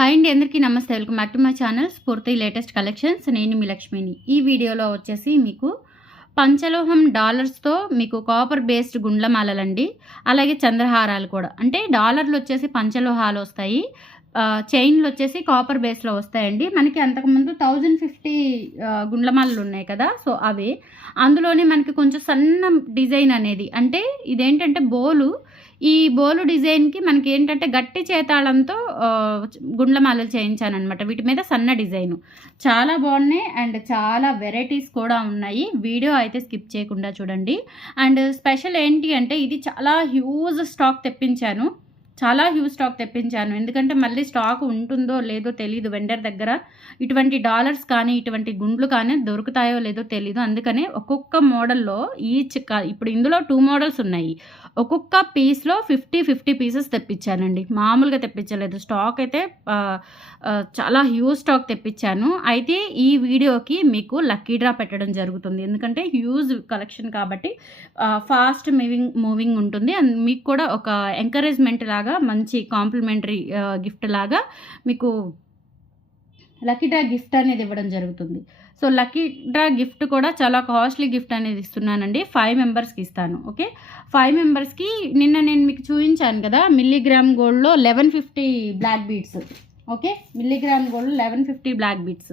Hi అండి అందరికీ నమస్తే. Welcome back to my channel Sphoorthi latest collections. నేను మీ లక్ష్మిని. ఈ వీడియోలో వచ్చేసి మీకు పంచలోహం డాలర్స్తో మీకు కాపర్ బేస్డ్ గుండ్లమాలలండి. అలాగే చంద్రహారాలు కూడా. అంటే డాలర్లు వచ్చేసి పంచలోహాలు వస్తాయి. చైన్లు వచ్చేసి కాపర్ బేస్లో వస్తాయండి. మనకి అంతకుముందు థౌజండ్ ఫిఫ్టీ గుండ్లమాలలు ఉన్నాయి కదా. సో అవి. అందులోనే మనకి కొంచెం సన్న డిజైన్ అనేది. అంటే ఇదేంటంటే బోలు. ఈ బోలు డిజైన్కి మనకి ఏంటంటే గట్టి చేతాళంతో ఆ, గుండ్లమాలలు చేయించాను అనమాట వీటి మీద సన్న డిజైను. చాలా బాగున్నాయి అండ్ చాలా వెరైటీస్ కూడా ఉన్నాయి. వీడియో అయితే స్కిప్ చేయకుండా చూడండి. అండ్ స్పెషల్ ఏంటి అంటే ఇది చాలా హ్యూజ్ స్టాక్ తెప్పించాను. చాలా హ్యూజ్ స్టాక్ తెప్పించాను. ఎందుకంటే మళ్ళీ స్టాక్ ఉంటుందో లేదో తెలియదు వెండర్ దగ్గర. ఇటువంటి డాలర్స్ కానీ ఇటువంటి గుండ్లు కానీ దొరుకుతాయో లేదో తెలీదు. అందుకనే ఒక్కొక్క మోడల్లో ఈచ్ ఇప్పుడు ఇందులో టూ మోడల్స్ ఉన్నాయి. ఒక్కొక్క పీస్లో ఫిఫ్టీ ఫిఫ్టీ పీసెస్ తెప్పించానండి. మామూలుగా తెప్పించలేదు. స్టాక్ అయితే చాలా హ్యూజ్ స్టాక్ తెప్పించాను. అయితే ఈ వీడియోకి మీకు లక్కీ డ్రా పెట్టడం జరుగుతుంది. ఎందుకంటే హ్యూజ్ కలెక్షన్ కాబట్టి ఫాస్ట్ మూవింగ్ మూవింగ్ ఉంటుంది. అండ్ మీకు కూడా ఒక ఎంకరేజ్మెంట్ లాగా మంచి కాంప్లిమెంటరీ గిఫ్ట్ లాగా మీకు లక్కీ డ్రా గిఫ్ట్ అనేది ఇవ్వడం జరుగుతుంది. సో లక్కీ డ్రా గిఫ్ట్ కూడా చాలా కాస్ట్లీ గిఫ్ట్ అనేది ఇస్తున్నానండి. ఫైవ్ మెంబర్స్కి ఇస్తాను. ఓకే? ఫైవ్ మెంబర్స్కి నిన్న నేను మీకు చూపించాను కదా మిల్లీగ్రామ్ గోల్డ్లో eleven fifty black beads. Okay? Milligram gold eleven fifty black beads.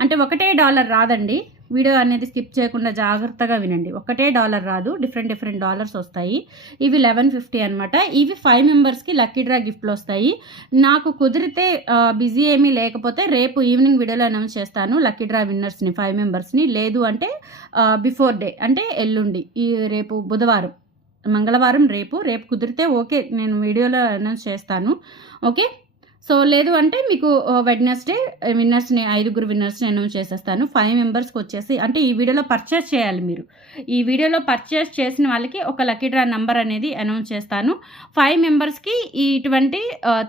అంటే ఒకటే డాలర్ రాదండి. వీడియో అనేది స్కిప్ చేయకుండా జాగ్రత్తగా వినండి. ఒకటే డాలర్ రాదు డిఫరెంట్ డిఫరెంట్ డాలర్స్ వస్తాయి. ఇవి లెవెన్ ఫిఫ్టీ అనమాట ఇవి ఫైవ్ మెంబర్స్కి లక్కీ డ్రా గిఫ్ట్లు వస్తాయి. నాకు కుదిరితే బిజీ ఏమీ లేకపోతే రేపు ఈవినింగ్ వీడియోలో అనౌన్స్ చేస్తాను లక్కీ డ్రా విన్నర్స్ని ఫైవ్ మెంబర్స్ని. లేదు అంటే బిఫోర్ డే అంటే ఎల్లుండి ఈ రేపు బుధవారం మంగళవారం రేపు. రేపు కుదిరితే ఓకే నేను వీడియోలో అనౌన్స్ చేస్తాను. ఓకే? సో లేదు అంటే మీకు వెడ్నెస్డే విన్నర్స్ని ఐదుగురు విన్నర్స్ని అనౌన్స్ చేసేస్తాను. ఫైవ్ మెంబర్స్కి వచ్చేసి అంటే ఈ వీడియోలో పర్చేస్ చేయాలి మీరు. ఈ వీడియోలో పర్చేస్ చేసిన వాళ్ళకి ఒక లక్కీ డ్రా నెంబర్ అనేది అనౌన్స్ చేస్తాను. ఫైవ్ మెంబర్స్కి ఇటువంటి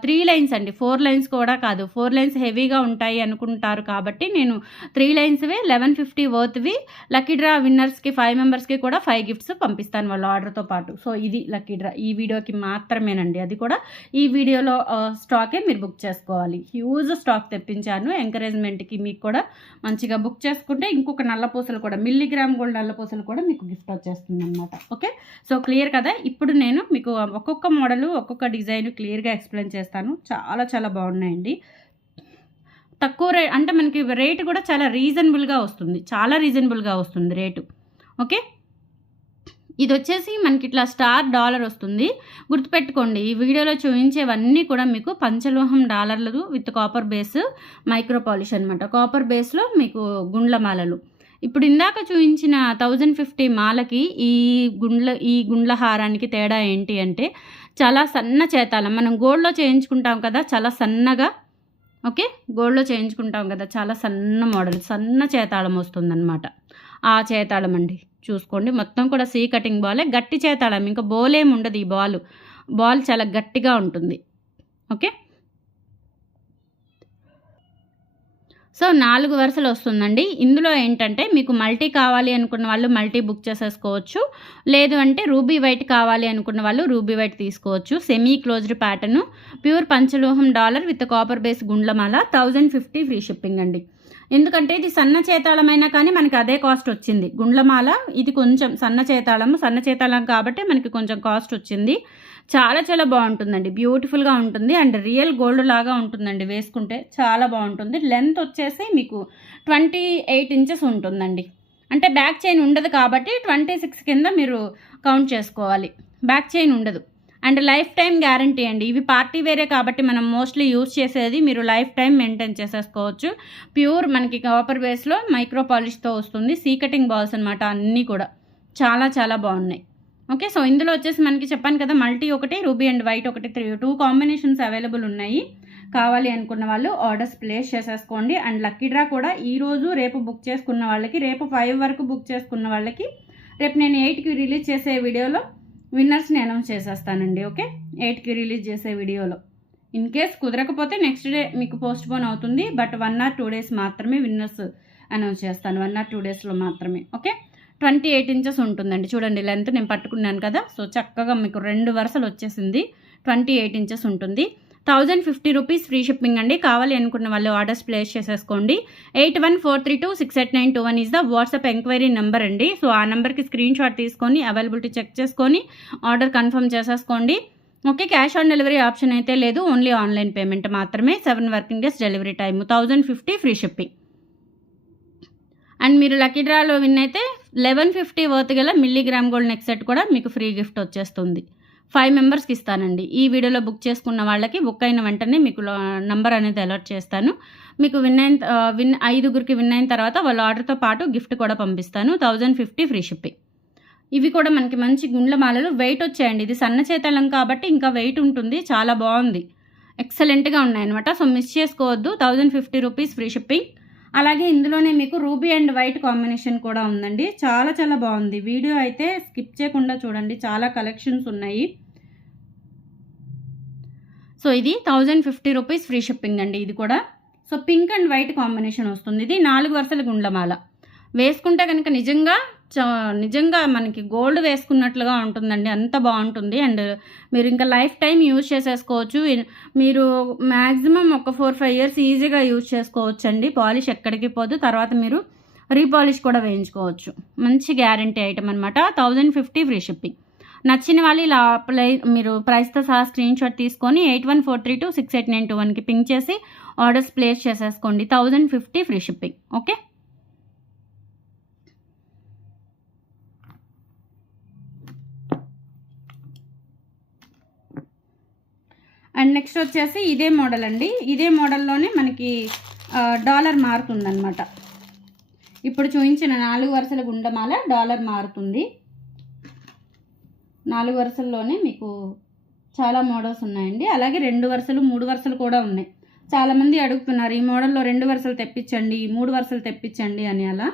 త్రీ లైన్స్ అండి. ఫోర్ లైన్స్ కూడా కాదు. ఫోర్ లైన్స్ హెవీగా ఉంటాయి అనుకుంటారు కాబట్టి నేను త్రీ లైన్స్వే లెవెన్ ఫిఫ్టీ వర్త్వి లక్కీ డ్రా విన్నర్స్కి ఫైవ్ మెంబర్స్కి కూడా ఫైవ్ గిఫ్ట్స్ పంపిస్తాను వాళ్ళ ఆర్డర్తో పాటు. సో ఇది లక్కీ డ్రా ఈ వీడియోకి మాత్రమేనండి. అది కూడా ఈ వీడియోలో స్టాకే మీరు బుక్ చేసుకోవాలి. హ్యూజ్ స్టాక్ తెప్పించాను. ఎంకరేజ్మెంట్కి మీకు కూడా మంచిగా బుక్ చేసుకుంటే ఇంకొక నల్ల పూసలు కూడా మిల్లీగ్రామ్ గోల్డ్ నల్ల పూసలు కూడా మీకు గిఫ్ట్ వచ్చేస్తుంది అనమాట ఓకే? సో క్లియర్ కదా? ఇప్పుడు నేను మీకు ఒక్కొక్క మోడల్ ఒక్కొక్క డిజైన్ క్లియర్గా ఎక్స్ప్లెయిన్ చేస్తాను. చాలా చాలా బాగున్నాయండి. తక్కువ రే అంటే మనకి రేటు కూడా చాలా రీజనబుల్గా వస్తుంది. చాలా రీజనబుల్గా వస్తుంది రేటు. ఓకే? ఇది వచ్చేసి మనకి ఇట్లా స్టార్ డాలర్ వస్తుంది. గుర్తుపెట్టుకోండి ఈ వీడియోలో చూపించేవన్నీ కూడా మీకు పంచలోహం డాలర్లు with copper base micro polish అనమాట కాపర్ బేస్లో మీకు గుండ్ల మాలలు. ఇప్పుడు ఇందాక చూపించిన థౌజండ్ ఫిఫ్టీ మాలకి ఈ గుండ్ల ఈ గుండ్ల హారానికి తేడా ఏంటి అంటే చాలా సన్న చేతాలం. మనం గోల్డ్లో చేయించుకుంటాం కదా చాలా సన్నగా ఓకే? గోల్డ్లో చేయించుకుంటాం కదా చాలా సన్న మోడల్ సన్న చేతాళం వస్తుందన్నమాట. ఆ చేతాళం అండి చూసుకోండి. మొత్తం కూడా సీ కటింగ్ బాలే. గట్టి చేతాళం. ఇంకా బోల్ ఏమి ఉండదు ఈ బాల్. బాల్ చాలా గట్టిగా ఉంటుంది. ఓకే? సో నాలుగు వరుసలు వస్తుందండి. ఇందులో ఏంటంటే మీకు మల్టీ కావాలి అనుకున్న వాళ్ళు మల్టీ బుక్ చేసేసుకోవచ్చు. లేదు అంటే రూబీ వైట్ కావాలి అనుకున్న వాళ్ళు రూబీ వైట్ తీసుకోవచ్చు. Semi closed pattern. ప్యూర్ పంచలోహం డాలర్ విత్ కాపర్ బేస్ గుండ్లమాల. థౌజండ్ ఫిఫ్టీ ఫ్రీ షిప్పింగ్ అండి. ఎందుకంటే ఇది సన్న చేతాళమైనా కానీ మనకి అదే కాస్ట్ వచ్చింది. గుండ్లమాల ఇది కొంచెం సన్న చేతాళము సన్న చేతాళం కాబట్టి మనకి కొంచెం కాస్ట్ వచ్చింది. చాలా చాలా బాగుంటుందండి. బ్యూటిఫుల్గా ఉంటుంది. అండ్ రియల్ గోల్డ్ లాగా ఉంటుందండి వేసుకుంటే. చాలా బాగుంటుంది. లెంత్ వచ్చేసి మీకు ట్వంటీ ఎయిట్ ఇంచెస్ ఉంటుందండి. అంటే బ్యాక్ చైన్ ఉండదు కాబట్టి ట్వంటీ సిక్స్ కింద మీరు కౌంట్ చేసుకోవాలి. బ్యాక్ చైన్ ఉండదు. అండ్ లైఫ్ టైం గ్యారంటీ అండి. ఇవి పార్టీ వేరే కాబట్టి మనం మోస్ట్లీ యూజ్ చేసేది మీరు లైఫ్ టైం మెయింటైన్ చేసేసుకోవచ్చు. ప్యూర్ మనకి కాపర్ బేస్లో మైక్రో పాలిష్తో వస్తుంది. సీ కటింగ్ బాల్స్ అనమాట అన్నీ కూడా. చాలా చాలా బాగున్నాయి. ఓకే సో ఇందులో వచ్చేసి మనకి చెప్పాను కదా మల్టీ ఒకటి రూబీ అండ్ వైట్ ఒకటి త్రీ టూ కాంబినేషన్స్ అవైలబుల్ ఉన్నాయి. కావాలి అనుకున్న వాళ్ళు ఆర్డర్స్ ప్లేస్ చేసేసుకోండి. అండ్ లక్కీ డ్రా కూడా ఈరోజు రేపు బుక్ చేసుకున్న వాళ్ళకి రేపు ఫైవ్ వరకు బుక్ చేసుకున్న వాళ్ళకి రేపు నేను ఎయిట్కి రిలీజ్ చేసే వీడియోలో విన్నర్స్ని అనౌన్స్ చేసేస్తానండి ఓకే? ఎయిట్కి రిలీజ్ చేసే వీడియోలో. ఇన్ కేస్ కుదరకపోతే నెక్స్ట్ డే మీకు పోస్ట్ పోన్ అవుతుంది but one or two days మాత్రమే విన్నర్స్ అనౌన్స్ చేస్తాను వన్ ఆర్ టూ డేస్లో మాత్రమే ఓకే? ట్వంటీ ఎయిట్ ఇంచెస్ ఉంటుందండి చూడండి లెంత్ నేను పట్టుకున్నాను కదా సో చక్కగా మీకు రెండు వరుసలు వచ్చేసింది ట్వంటీ ఎయిట్ ఇంచెస్ ఉంటుంది. Thousand fifty rupees free shipping అండి. కావాలి అనుకున్న వాళ్ళు ఆర్డర్స్ ప్లేస్ చేసేసుకోండి. Eight one four three two six eight nine two one is the WhatsApp enquiry number అండి. సో ఆ నెంబర్కి స్క్రీన్ షాట్ తీసుకొని అవైలబిలిటీ చెక్ చేసుకొని ఆర్డర్ కన్ఫర్మ్ చేసేసుకోండి. Okay cash on delivery option అయితే లేదు. ఓన్లీ ఆన్లైన్ పేమెంట్ మాత్రమే. Seven working days delivery time. Thousand fifty free shipping. And మీరు లక్కీ డ్రాలో విన్ అయితే లెవెన్ ఫిఫ్టీ వర్త్ గల మిల్లీగ్రామ్ గోల్డ్ నెక్ సెట్ కూడా మీకు ఫ్రీ గిఫ్ట్ వచ్చేస్తుంది. ఫైవ్ మెంబర్స్కి ఇస్తానండి. ఈ వీడియోలో బుక్ చేసుకున్న వాళ్ళకి బుక్ అయిన వెంటనే మీకు నంబర్ అనేది అలర్ట్ చేస్తాను. మీకు విన్ అయిన విన్ ఐదుగురికి విన్ అయిన తర్వాత వాళ్ళ ఆర్డర్తో పాటు గిఫ్ట్ కూడా పంపిస్తాను. థౌజండ్ ఫిఫ్టీ ఫ్రీ షిప్పింగ్ ఇవి కూడా మనకి మంచి గుండ్ల మాలలు. వెయిట్ వచ్చాయండి. ఇది సన్న చేతలం కాబట్టి ఇంకా వెయిట్ ఉంటుంది. చాలా బాగుంది. ఎక్సలెంట్గా ఉన్నాయన్నమాట. సో మిస్ చేసుకోవద్దు. Thousand fifty rupees free shipping అలాగే ఇందులోనే మీకు రూబీ అండ్ వైట్ కాంబినేషన్ కూడా ఉందండి. చాలా చాలా బాగుంది. వీడియో అయితే స్కిప్ చేయకుండా చూడండి. చాలా కలెక్షన్స్ ఉన్నాయి. సో ఇది thousand fifty rupees free shipping అండి ఇది కూడా. So pink and white combination వస్తుంది. ఇది నాలుగు వరుసల గుండ్లమాల. వేసుకుంటే కనుక నిజంగా చ- నిజంగా మనకి గోల్డ్ వేసుకున్నట్లుగా ఉంటుందండి. అంత బాగుంటుంది. అండ్ మీరు ఇంకా లైఫ్ టైం యూజ్ చేసేసుకోవచ్చు. మీరు మ్యాక్సిమం ఒక ఫోర్ ఫైవ్ ఇయర్స్ ఈజీగా యూజ్ చేసుకోవచ్చు అండి పాలిష్ ఎక్కడికి పోదు. తర్వాత మీరు రీపాలిష్ కూడా వేయించుకోవచ్చు. మంచి గ్యారంటీ ఐటమ్ అనమాట థౌజండ్ ఫిఫ్టీ ఫ్రీ షిప్పింగ్. నచ్చిన వాళ్ళు ఇలా అప్లై మీరు ప్రైస్తో సహా స్క్రీన్ షాట్ తీసుకొని eight one four three two six eight nine two వన్కి పింక్ చేసి ఆర్డర్స్ ప్లేస్ చేసేసుకోండి. Thousand fifty free shipping okay and next వచ్చేసి ఇదే మోడల్ అండి. ఇదే మోడల్లోనే మనకి డాలర్ మారుతుందన్నమాట ఇప్పుడు చూపించిన నాలుగు వరుసల గుండమాల డాలర్ మారుతుంది నాలుగు వరుసల్లోనే మీకు చాలా మోడల్స్ ఉన్నాయండి. అలాగే రెండు వరుసలు మూడు వరుసలు కూడా ఉన్నాయి. చాలామంది అడుగుతున్నారు ఈ మోడల్లో రెండు వరుసలు తెప్పించండి మూడు వరుసలు తెప్పించండి అని అలా.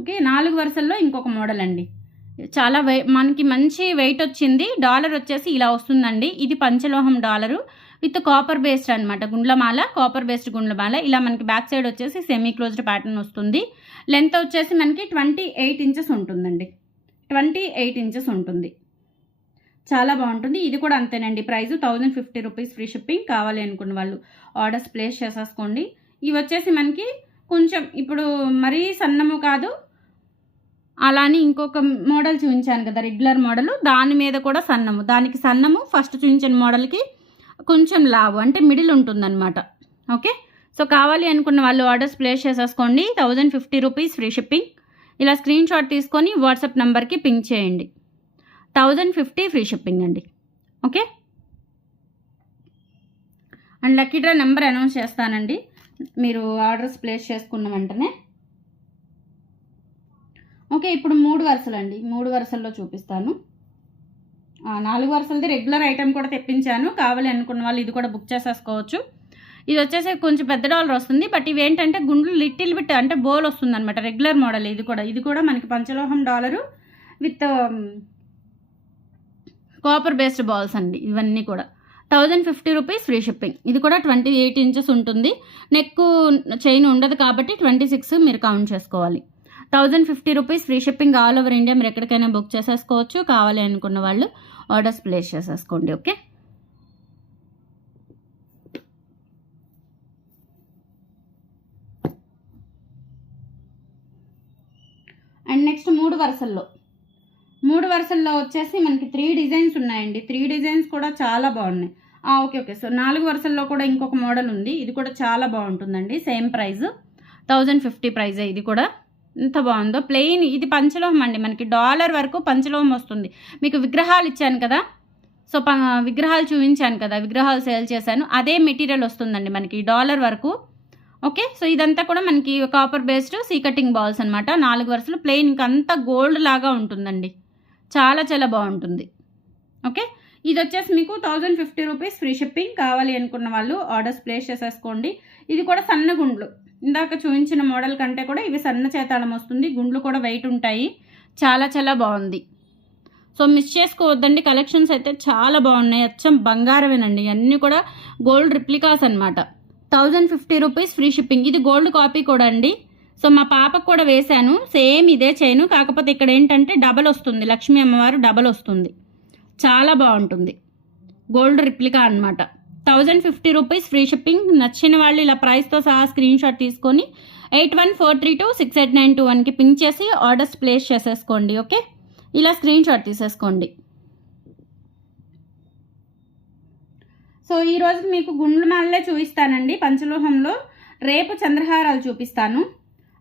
ఓకే నాలుగు వరుసల్లో ఇంకొక మోడల్ అండి. చాలా మనకి మంచి వెయిట్ వచ్చింది డాలర్ వచ్చేసి ఇలా వస్తుందండి. ఇది పంచలోహం డాలరు. విత్ కాపర్ బేస్డ్ అనమాట గుండ్లమాల కాపర్ బేస్డ్ గుండ్లమాల. ఇలా మనకి బ్యాక్ సైడ్ వచ్చేసి సెమీ క్లోజ్డ్ ప్యాటర్న్ వస్తుంది. లెంత్ వచ్చేసి మనకి ట్వంటీ ఎయిట్ ఇంచెస్ ఉంటుందండి. ట్వంటీ ఎయిట్ ఇంచెస్ ఉంటుంది. చాలా బాగుంటుంది. ఇది కూడా అంతేనండి. Price thousand fifty rupees free shipping కావాలి అనుకున్న వాళ్ళు ఆర్డర్స్ ప్లేస్ చేసేసుకోండి. ఇవి వచ్చేసి మనకి కొంచెం ఇప్పుడు మరీ సన్నము కాదు. అలానే ఇంకొక మోడల్ చూపించాను కదా రెగ్యులర్ మోడల్ దాని మీద కూడా సన్నము. దానికి సన్నము ఫస్ట్ చూపించిన మోడల్కి కొంచెం లావు అంటే మిడిల్ ఉంటుందన్నమాట. ఓకే? సో కావాలి అనుకున్న వాళ్ళు ఆర్డర్స్ ప్లేస్ చేసేసుకోండి. Thousand fifty rupees free shipping. ఇలా స్క్రీన్ షాట్ తీసుకొని వాట్సాప్ నెంబర్కి పింక్ చేయండి. థౌజండ్ ఫిఫ్టీ ఫ్రీ షిప్పింగ్ అండి. Okay? And lucky draw number announce చేస్తానండి. మీరు ఆర్డర్స్ ప్లేస్ చేసుకున్న వెంటనే. ఓకే ఇప్పుడు మూడు వరుసలు అండి మూడు వరుసల్లో చూపిస్తాను. నాలుగు వరుసలది రెగ్యులర్ ఐటెం కూడా తెప్పించాను. కావాలి అనుకున్న వాళ్ళు ఇది కూడా బుక్ చేసేసుకోవచ్చు. ఇది వచ్చేసి కొంచెం పెద్ద డాలర్ వస్తుంది. బట్ ఇవి ఏంటంటే గుండ్లు లిటిల్ బిట్ అంటే బోల్ వస్తుంది అనమాట రెగ్యులర్ మోడల్ ఇది కూడా. ఇది కూడా మనకి పంచలోహం dollar with copper based balls అండి. ఇవన్నీ కూడా. Thousand fifty rupees free shipping. ఇది కూడా ట్వంటీ ఎయిట్ ఇంచెస్ ఉంటుంది. నెక్ చైన్ ఉండదు కాబట్టి ట్వంటీ సిక్స్ మీరు కౌంట్ చేసుకోవాలి. Thousand fifty rupees free shipping all over India మీరు ఎక్కడికైనా బుక్ చేసేసుకోవచ్చు. కావాలి అనుకున్న వాళ్ళు ఆర్డర్స్ ప్లేస్ చేసేసుకోండి ఓకే? అండ్ నెక్స్ట్ మూడు వరుసల్లో. మూడు వరుసల్లో వచ్చేసి మనకి త్రీ డిజైన్స్ ఉన్నాయండి. త్రీ డిజైన్స్ కూడా చాలా బాగున్నాయి. Okay okay. సో నాలుగు వరుసల్లో కూడా ఇంకొక మోడల్ ఉంది. ఇది కూడా చాలా బాగుంటుందండి. సేమ్ ప్రైస్ థౌజండ్ ఫిఫ్టీ ప్రైజే ఇది కూడా. ఎంత బాగుందో. ప్లెయిన్ ఇది పంచలోహం అండి. మనకి డాలర్ వరకు పంచలోహం వస్తుంది. మీకు విగ్రహాలు ఇచ్చాను కదా. సో ప విగ్రహాలు చూపించాను కదా. విగ్రహాలు సేల్ చేశాను. అదే మెటీరియల్ వస్తుందండి మనకి డాలర్ వరకు. ఓకే సో ఇదంతా కూడా మనకి copper based C cutting balls అనమాట నాలుగు వరుసలు ప్లెయిన్ ఇంకంతా గోల్డ్ లాగా ఉంటుందండి. చాలా చాలా బాగుంటుంది. ఓకే ఇది వచ్చేసి మీకు thousand fifty rupees free shipping కావాలి అనుకున్న వాళ్ళు ఆర్డర్స్ ప్లేస్ చేసేసుకోండి. ఇది కూడా సన్నగుండ్లు ఇందాక చూపించిన మోడల్ కంటే కూడా ఇవి సన్న చేతాళం వస్తుంది గుండ్లు కూడా వెయిట్ ఉంటాయి. చాలా చాలా బాగుంది. సో మిస్ చేసుకోవద్దండి. కలెక్షన్స్ అయితే చాలా బాగున్నాయి. అచ్చం బంగారమేనండి. అన్నీ కూడా గోల్డ్ రిప్లికాస్ అనమాట thousand fifty rupees free shipping ఇది గోల్డ్ కాపీ కూడా అండి. సో మా పాపకు కూడా వేశాను. సేమ్ ఇదే చైను కాకపోతే ఇక్కడ ఏంటంటే డబల్ వస్తుంది. లక్ష్మీ అమ్మవారు డబల్ వస్తుంది. చాలా బాగుంటుంది. గోల్డ్ రిప్లికా అనమాట thousand fifty rupees free shipping. నచ్చిన వాళ్ళు ఇలా ప్రైస్తో సహా స్క్రీన్ షాట్ తీసుకొని eight one four three two six eight nine two వన్కి పింక్ చేసి ఆర్డర్స్ ప్లేస్ చేసేసుకోండి ఓకే? ఇలా స్క్రీన్ షాట్ తీసేసుకోండి. సో ఈరోజు మీకు గుండ్ల మాలలే చూపిస్తానండి పంచలోహంలో. రేపు చంద్రహారాలు చూపిస్తాను.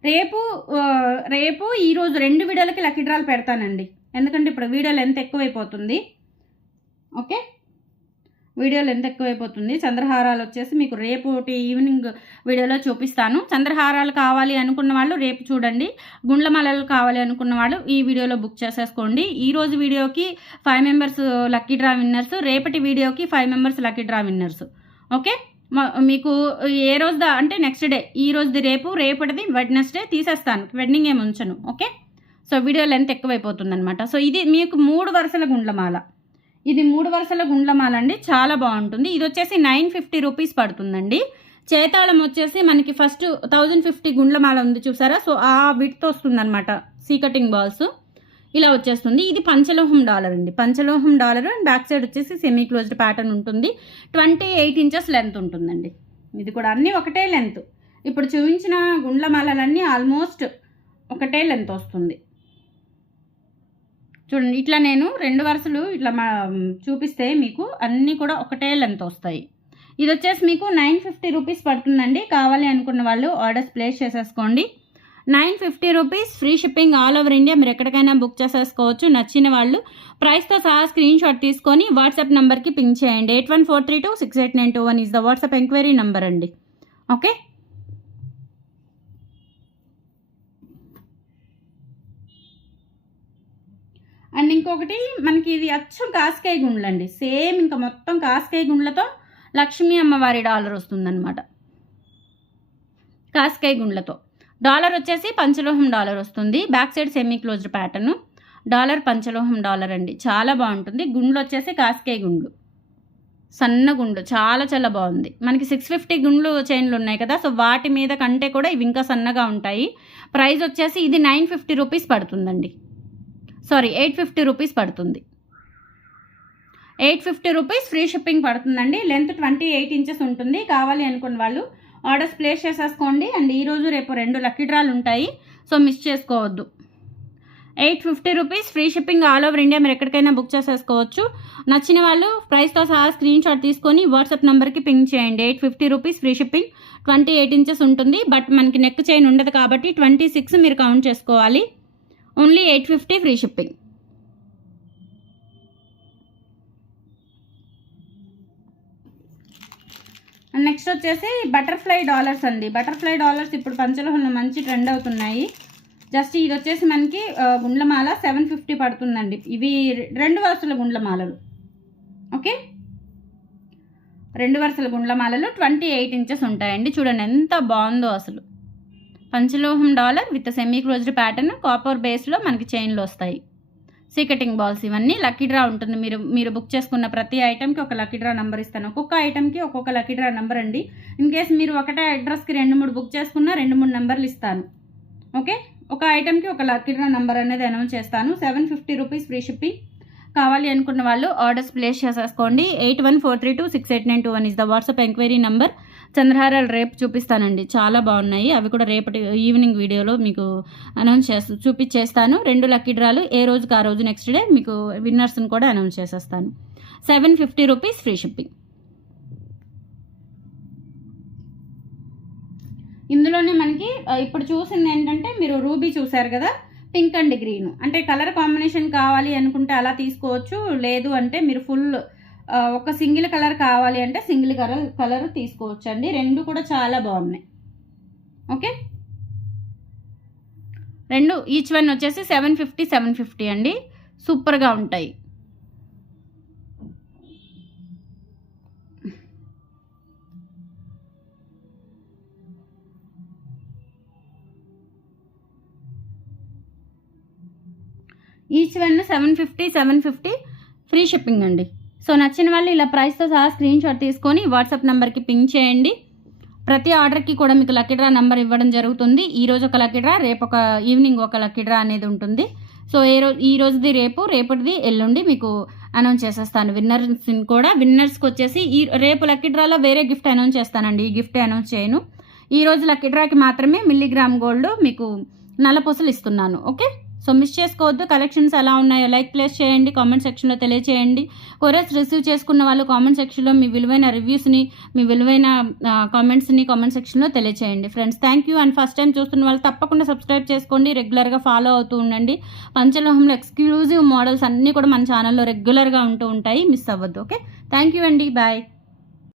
రేపు రేపు ఈరోజు రెండు వీడియోలకి లక్కీ డ్రాలు పెడతానండి. ఎందుకంటే ఇప్పుడు వీడియోలు ఎంత ఎక్కువైపోతుంది. ఓకే? వీడియోలు ఎంత ఎక్కువైపోతుంది. చంద్రహారాలు వచ్చేసి మీకు రేపు ఈవినింగ్ వీడియోలో చూపిస్తాను. చంద్రహారాలు కావాలి అనుకున్న వాళ్ళు రేపు చూడండి. గుండ్లమాలలు కావాలి అనుకున్న వాళ్ళు ఈ వీడియోలో బుక్ చేసేసుకోండి. ఈ రోజు వీడియోకి five members lucky draw winners రేపటి వీడియోకి five members lucky draw winners okay మీకు ఏ రోజు అంటే నెక్స్ట్ డే ఈ రోజుది రేపు రేపటిది వెడ్నెస్డే తీసేస్తాను. వెడ్డింగ్ ఏమి ఉంచను. ఓకే సో వీడియో లెంత్ ఎక్కువైపోతుంది అనమాట సో ఇది మీకు మూడు వరుసల గుండ్లమాల. ఇది మూడు వరుసల గుండ్లమాల అండి. చాలా బాగుంటుంది. ఇది వచ్చేసి నైన్ ఫిఫ్టీ రూపీస్ పడుతుందండి. చేతాళం వచ్చేసి మనకి ఫస్ట్ థౌజండ్ ఫిఫ్టీ గుండ్లమాల ఉంది చూసారా? సో ఆ విడ్తో వస్తుంది అనమాట సీ కటింగ్ బాల్స్. ఇలా వచ్చేస్తుంది. ఇది పంచలోహం డాలర్ అండి. పంచలోహం డాలర్ అండ్ బ్యాక్ సైడ్ వచ్చేసి సెమీ క్లోజ్డ్ ప్యాటర్న్ ఉంటుంది. ట్వంటీ ఎయిట్ ఇంచెస్ లెంత్ ఉంటుందండి. ఇది కూడా అన్నీ ఒకటే లెంత్ ఇప్పుడు చూపించిన గుండ్లమాలలన్నీ ఆల్మోస్ట్ ఒకటే లెంత్ వస్తుంది. చూడండి ఇట్లా నేను రెండు వరుసలు ఇట్లా మా చూపిస్తే మీకు అన్నీ కూడా ఒకటే లెంత్ వస్తాయి. ఇది వచ్చేసి మీకు నైన్ ఫిఫ్టీ రూపీస్ పడుతుందండి. కావాలి అనుకున్న వాళ్ళు ఆర్డర్స్ ప్లేస్ చేసేసుకోండి. Nine fifty rupees free shipping all over India. మీరు ఎక్కడికైనా బుక్ చేసేసుకోవచ్చు. నచ్చిన వాళ్ళు ప్రైస్తో సహా స్క్రీన్ షాట్ తీసుకొని వాట్సాప్ నెంబర్కి పింక్ చేయండి. Eight one four three two six eight nine two one is the WhatsApp enquiry number అండి. ఓకే? అండ్ ఇంకొకటి మనకి ఇది అచ్చం కాస్కాయ గుండ్లు అండి సేమ్ ఇంకా మొత్తం కాస్కాయ గుండ్లతో లక్ష్మీ అమ్మవారి డాలర్ వస్తుందన్నమాట. కాస్కాయ గుండ్లతో. డాలర్ వచ్చేసి పంచలోహం డాలర్ వస్తుంది. Back side semi closed pattern. Dollar పంచలోహం dollar అండి. చాలా బాగుంటుంది. గుండ్లు వచ్చేసి కాస్కాయ గుండ్లు. సన్న గుండు చాలా చాలా బాగుంది. మనకి సిక్స్ ఫిఫ్టీ గుండ్లు చైన్లు ఉన్నాయి కదా సో వాటి మీద కంటే కూడా ఇవి ఇంకా సన్నగా ఉంటాయి. ప్రైస్ వచ్చేసి ఇది నైన్ ఫిఫ్టీ రూపీస్ పడుతుందండి. సారీ ఎయిట్ ఫిఫ్టీ రూపీస్ పడుతుంది. Eight fifty rupees free shipping పడుతుందండి. లెంత్ ట్వంటీ ఎయిట్ ఇంచెస్ ఉంటుంది. కావాలి అనుకున్న వాళ్ళు ఆర్డర్స్ ప్లేస్ చేసేసుకోండి. అండ్ ఈరోజు రేపు రెండు లక్కీ డ్రాలు ఉంటాయి. సో మిస్ చేసుకోవద్దు. Eight fifty rupees free shipping all over India మీరు ఎక్కడికైనా బుక్ చేసేసుకోవచ్చు. నచ్చిన వాళ్ళు ప్రైస్తో సహా స్క్రీన్ షాట్ తీసుకొని వాట్సాప్ నెంబర్కి పింక్ చేయండి. Eight fifty rupees free shipping twenty eight inches ఉంటుంది. బట్ మనకి నెక్ చైన్ ఉండదు కాబట్టి ట్వంటీ సిక్స్ మీరు కౌంట్ చేసుకోవాలి. Only eight fifty free shipping. Next వచ్చేసి బటర్ఫ్లై డాలర్స్ అండి. బటర్ఫ్లై డాలర్స్ ఇప్పుడు పంచలోహంలో మంచి ట్రెండ్ అవుతున్నాయి. జస్ట్ ఇది వచ్చేసి మనకి గుండ్లమాల సెవెన్ ఫిఫ్టీ పడుతుందండి. ఇవి రెండు వరుసల గుండ్లమాలలు. ఓకే? రెండు వరుసల గుండ్లమాలలు ట్వంటీ ఎయిట్ ఇంచెస్ ఉంటాయండి. చూడండి ఎంత బాగుందో అసలు. పంచలోహం dollar with semi closed pattern copper బేస్లో మనకి చైన్లు వస్తాయి. సీకటింగ్ బాల్స్ ఇవన్నీ లక్కీ డ్రా ఉంటుంది. మీరు మీరు బుక్ చేసుకున్న ప్రతి ఐటెంకి ఒక లక్కీ డ్రా నెంబర్ ఇస్తాను. ఒక్కొక్క ఐటెంకి ఒక్కొక్క లక్కీ డ్రా నెంబర్ అండి. ఇన్ కేస్ మీరు ఒకటే అడ్రస్కి రెండు మూడు బుక్ చేసుకున్నా రెండు మూడు నెంబర్లు ఇస్తాను. ఓకే? ఒక ఐటెంకి ఒక లక్కీ డ్రా నెంబర్ అనేది అనౌన్స్ చేస్తాను. Seven fifty rupees free shipping. కావాలి అనుకున్న వాళ్ళు ఆర్డర్స్ ప్లేస్ చేసేసుకోండి. Eight one four three two six eight nine two one is the WhatsApp enquiry number. చంద్రహారాలు రేపు చూపిస్తానండి. చాలా బాగున్నాయి. అవి కూడా రేపటి ఈవినింగ్ వీడియోలో మీకు అనౌన్స్ చేస్తా చూపించేస్తాను రెండు లక్కీ డ్రాలు ఏ రోజుకి ఆ రోజు నెక్స్ట్ డే మీకు విన్నర్స్ని కూడా అనౌన్స్ చేసేస్తాను. Seven fifty rupees free shipping. ఇందులోనే మనకి ఇప్పుడు చూసింది ఏంటంటే మీరు రూబీ చూసారు కదా? Pink and green. అంటే కలర్ కాంబినేషన్ కావాలి అనుకుంటే అలా తీసుకోవచ్చు. లేదు అంటే మీరు ఫుల్ ఒక సింగిల్ కలర్ కావాలి అంటే సింగిల్ కలర్ కలర్ తీసుకోవచ్చండి. రెండు కూడా చాలా బాగున్నాయి. ఓకే? రెండు ఈచ్ వన్ వచ్చేసి సెవెన్ ఫిఫ్టీ సెవెన్ ఫిఫ్టీ అండి. సూపర్గా ఉంటాయి. Each one seven fifty seven fifty free shipping అండి. సో నచ్చిన వాళ్ళు ఇలా ప్రైస్తో సహా స్క్రీన్ షాట్ తీసుకొని వాట్సాప్ నెంబర్కి పింక్ చేయండి. ప్రతి ఆర్డర్కి కూడా మీకు లక్కీ డ్రా నెంబర్ ఇవ్వడం జరుగుతుంది. ఈరోజు ఒక లక్కీ డ్రా రేపు ఒక ఈవినింగ్ ఒక లక్కీ డ్రా అనేది ఉంటుంది. సో ఏ రోజు ఈ రోజుది రేపు రేపటిది ఎల్లుండి మీకు అనౌన్స్ చేసేస్తాను. విన్నర్స్ని కూడా విన్నర్స్కి వచ్చేసి ఈ రేపు లక్కీ డ్రాలో వేరే గిఫ్ట్ అనౌన్స్ చేస్తానండి. ఈ గిఫ్ట్ అనౌన్స్ చేయను. ఈరోజు రోజు లక్కీ డ్రాకి మాత్రమే మిల్లీగ్రామ్ గోల్డ్ మీకు నల్లపూసలు ఇస్తున్నాను. ఓకే సో మిస్ చేసుకోవద్దు. కలెక్షన్స్ ఎలా ఉన్నాయో లైక్ ప్లేస్ చేయండి. కామెంట్ సెక్షన్లో తెలియచేయండి. కొరియర్స్ రిసీవ్ చేసుకున్న వాళ్ళు కామెంట్ సెక్షన్లో మీ విలువైన రివ్యూస్ని మీ విలువైన కామెంట్స్ని కామెంట్ సెక్షన్లో తెలియచేయండి. Friends thank you and first time చూస్తున్న వాళ్ళు తప్పకుండా సబ్స్క్రైబ్ చేసుకోండి. రెగ్యులర్గా ఫాలో అవుతూ ఉండండి. పంచలోహంలో ఎక్స్క్లూజివ్ మోడల్స్ అన్నీ కూడా మన ఛానల్లో రెగ్యులర్గా ఉంటూ ఉంటాయి. మిస్ అవ్వద్దు ఓకే థ్యాంక్ యూ అండి. బాయ్